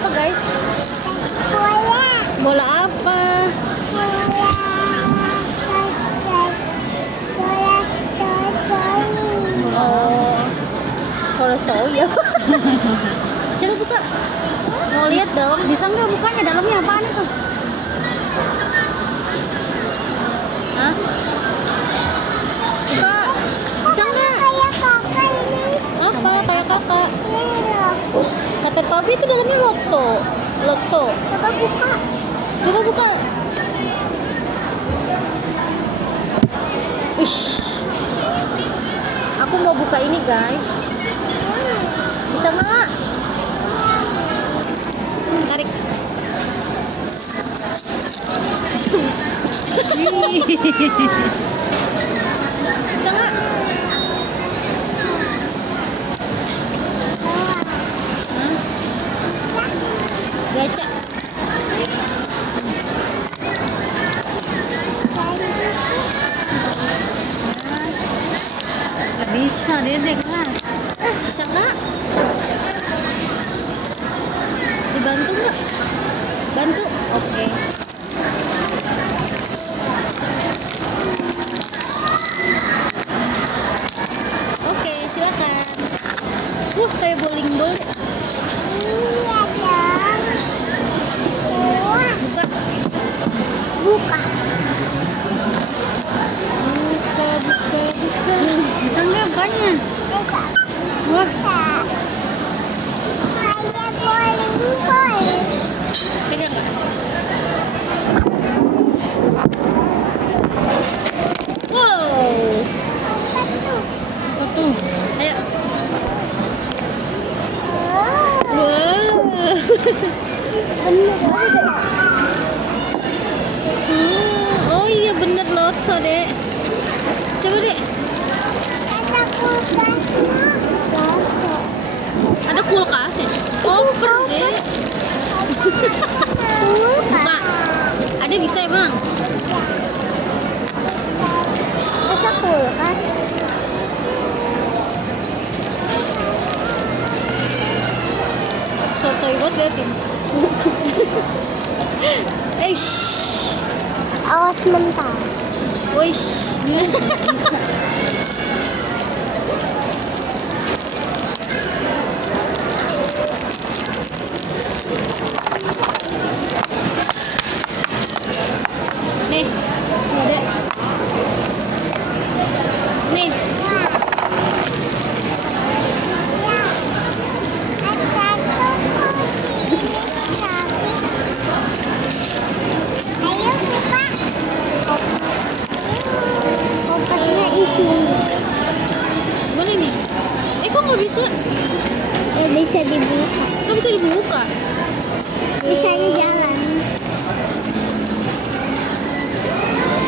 apa guys? Bola. Bola apa? Bola. Oh, solo-solo. Coba buka. Mau lihat dong. Bisa nggak bukanya? Dalamnya apaan itu? Hah? Buka. Bisa nggak? Kayak kakak ini. Apa? Kayak kakak. Ini loh. Kata papi itu dalamnya lotso. Lotso. Coba buka. Coba buka. Ish. Aku mau buka ini guys. Bisa nggak? Tarik. Bisa nggak? Hah? Gacha. Bisa Dedek kelas. Bisa nggak? Dibantu nggak? Bantu? Oke. Oke, silakan. Kayak bowling ball. Iya dong. Buka. Buka. Buka. Bisa nggak bukanya? Buka. Wah, Kayak bowling ball. Pegang nggak? Wow. apa tuh? Ayo. Oh, Wow. bener. Oh iya bener lotso dek. Coba dek. Ada kulkasnya. Ada kulkas ya? Koper dek. Buka. Ada bisa emang? Masa kulkas? Sotoy banget liatin. Eish. Awas mental. Wish. Nih, dek. Nih, Ayo buka. Kopernya isi. boleh nih. Kok nggak bisa? Bisa dibuka. Nggak bisa dibuka. Bisanya jalan.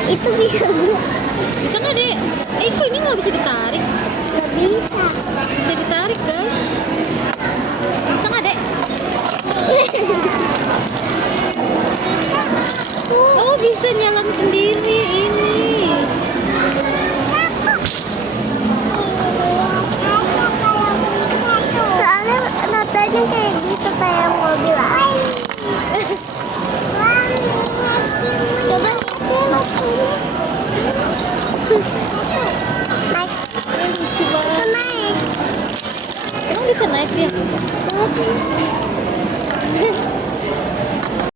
Itu bisa buka. Bisa nggak dek? Kok ini nggak bisa ditarik? Nggak bisa. Bisa ditarik guys. Bisa nggak dek? Oh bisa nyalain sendiri ini. Soalnya notanya kayak gitu kayak mobil air. Coba naik. Lucu banget. Itu naik. Emang bisa naik dia? Naik.